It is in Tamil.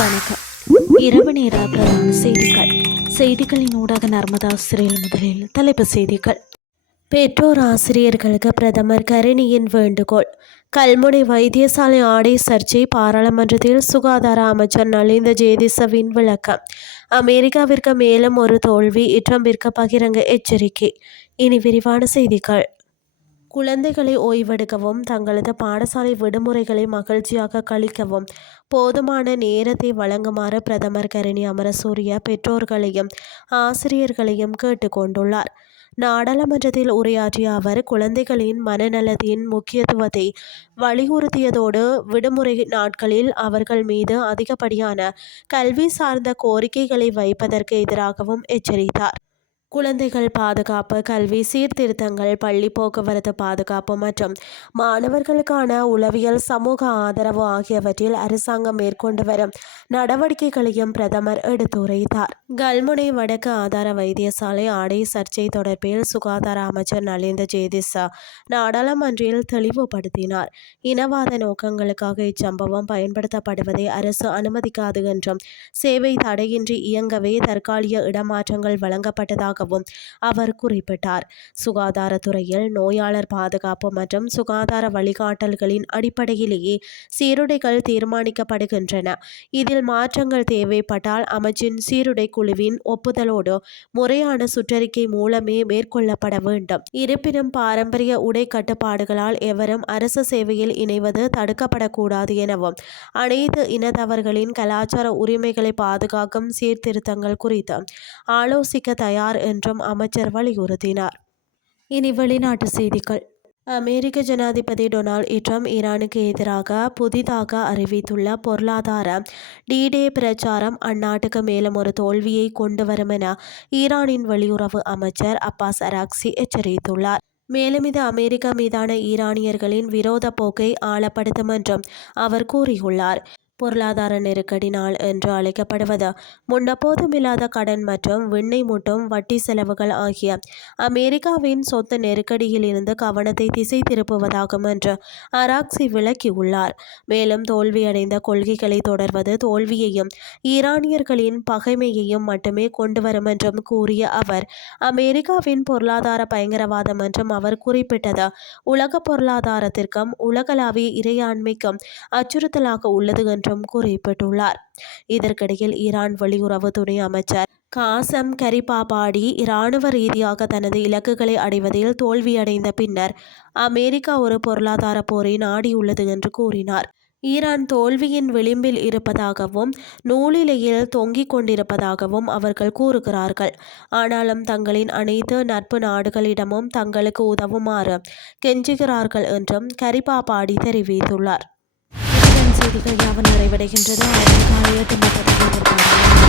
வணக்கம். இரவு நேர பிரதான செய்திகளின் ஊடாக நர்மதா சிறையில் முதலில் தலைப்புச் செய்திகள். பெற்றோர் ஆசிரியர்களுக்கு பிரதமர் கருணியின் வேண்டுகோள். கல்முனை வைத்தியசாலை ஆடை சர்ச்சை பாராளுமன்றத்தில் சுகாதார அமைச்சர் நலிந்த ஜேதிசவின் விளக்கம். அமெரிக்காவிற்கு மேலும் ஒரு தோல்வி, ட்ரம்பிற்கு பகிரங்க எச்சரிக்கை. இனி விரிவான செய்திகள். குழந்தைகளை ஓய்வெடுக்கவும் தங்களது பாடசாலை விடுமுறைகளை மகிழ்ச்சியாக கழிக்கவும் போதுமான நேரத்தை வழங்குமாறு பிரதமர் கருணி அமரசூரிய பெற்றோர்களையும் ஆசிரியர்களையும் கேட்டுக்கொண்டுள்ளார். நாடாளுமன்றத்தில் உரையாற்றிய அவர் குழந்தைகளின் மனநலத்தின் முக்கியத்துவத்தை வலியுறுத்தியதோடு விடுமுறை நாட்களில் அவர்கள் மீது அதிகப்படியான கல்வி சார்ந்த கோரிக்கைகளை வைப்பதற்கு எதிராகவும் எச்சரித்தார். குழந்தைகள் பாதுகாப்பு, கல்வி சீர்திருத்தங்கள், பள்ளி போக்குவரத்து பாதுகாப்பு மற்றும் மாணவர்களுக்கான உளவியல் சமூக ஆதரவு ஆகியவற்றில் அரசாங்கம் மேற்கொண்டு வரும் நடவடிக்கைகளையும் பிரதமர் எடுத்துரைத்தார். கல்முனை வடக்கு ஆதார வைத்தியசாலை ஆடை சர்ச்சை தொடர்பில் சுகாதார அமைச்சர் நலிந்த ஜேதிச நாடாளுமன்றில் தெளிவுபடுத்தினார். இனவாத நோக்கங்களுக்காக இச்சம்பவம் பயன்படுத்தப்படுவதை அரசு அனுமதிக்காது என்றும் சேவை தடையின்றி இயங்கவே தற்காலிக இடமாற்றங்கள் வழங்கப்பட்டதாக அவர் குறிப்பிட்டார். சுகாதாரத்துறையில் நோயாளர் பாதுகாப்பு மற்றும் சுகாதார வழிகாட்டல்களின் அடிப்படையிலேயே சீருடைகள் தீர்மானிக்கப்படுகின்றன. இதில் மாற்றங்கள் தேவைப்பட்டால் அமைச்சின் சீருடை குழுவின் ஒப்புதலோடு முறையான சுற்றறிக்கை மூலமே மேற்கொள்ளப்பட வேண்டும். இருப்பினும் பாரம்பரிய உடை கட்டுப்பாடுகளால் எவரும் அரசு சேவையில் இணைவது தடுக்கப்படக்கூடாது எனவும் அனைத்து இனத்தவர்களின் கலாச்சார உரிமைகளை பாதுகாக்கும் சீர்திருத்தங்கள் குறித்து ஆலோசிக்க தயார் என்றும் அமைச்சர் வலியுறுத்தினார். இனி வெளிநாட்டு செய்திகள். அமெரிக்க ஜனாதிபதி டொனால்ட் ட்ரம்ப் ஈரானுக்கு எதிராக புதிதாக அறிவித்துள்ள பொருளாதார டி-டே பிரச்சாரம் அந்நாட்டுக்கு மேலும் ஒரு தோல்வியை கொண்டு வரும் என ஈரானின் வெளியுறவு அமைச்சர் அப்பாஸ் அராக்சி எச்சரித்துள்ளார். மேலும் இது அமெரிக்கா மீதான ஈரானியர்களின் விரோத போக்கை ஆழப்படுத்தும் என்றும் அவர் கூறியுள்ளார். பொருளாதார நெருக்கடி நாள் என்று அழைக்கப்படுவது முன்னெப்போதுமில்லாத கடன் மற்றும் விண்ணை முட்டும் வட்டி செலவுகள் ஆகிய அமெரிக்காவின் சொத்து நெருக்கடியில் இருந்து கவனத்தை திசை திருப்புவதாகும் என்று அராக்சி விளக்கியுள்ளார். மேலும் தோல்வியடைந்த கொள்கைகளை தொடர்வது தோல்வியையும் ஈரானியர்களின் பகைமையையும் மட்டுமே கொண்டு வரும் என்றும் கூறிய அவர் அமெரிக்காவின் பொருளாதார பயங்கரவாதம் என்றும் அவர் குறிப்பிட்டது உலக பொருளாதாரத்திற்கும் உலகளாவிய இறையாண்மைக்கும் அச்சுறுத்தலாக உள்ளது என்று குறிப்பிட்டுள்ளார். இதற்கிடையில் ஈரான் வெளியுறவு துணை அமைச்சர் காசம் கரிபாபாடி இராணுவ ரீதியாக தனது இலக்குகளை அடைவதில் தோல்வியடைந்த பின்னர் அமெரிக்கா ஒரு பொருளாதார போரை நாடியுள்ளது என்று கூறினார். ஈரான் தோல்வியின் விளிம்பில் இருப்பதாகவும் நூலிலையில் தொங்கிக் கொண்டிருப்பதாகவும் அவர்கள் கூறுகிறார்கள். ஆனாலும் தங்களின் அனைத்து நட்பு நாடுகளிடமும் தங்களுக்கு உதவுமாறு கெஞ்சுகிறார்கள் என்றும் கரிபாபாடி தெரிவித்துள்ளார். செய்திகள் யாவும் நிறைவடைகின்றது. காலை 8:30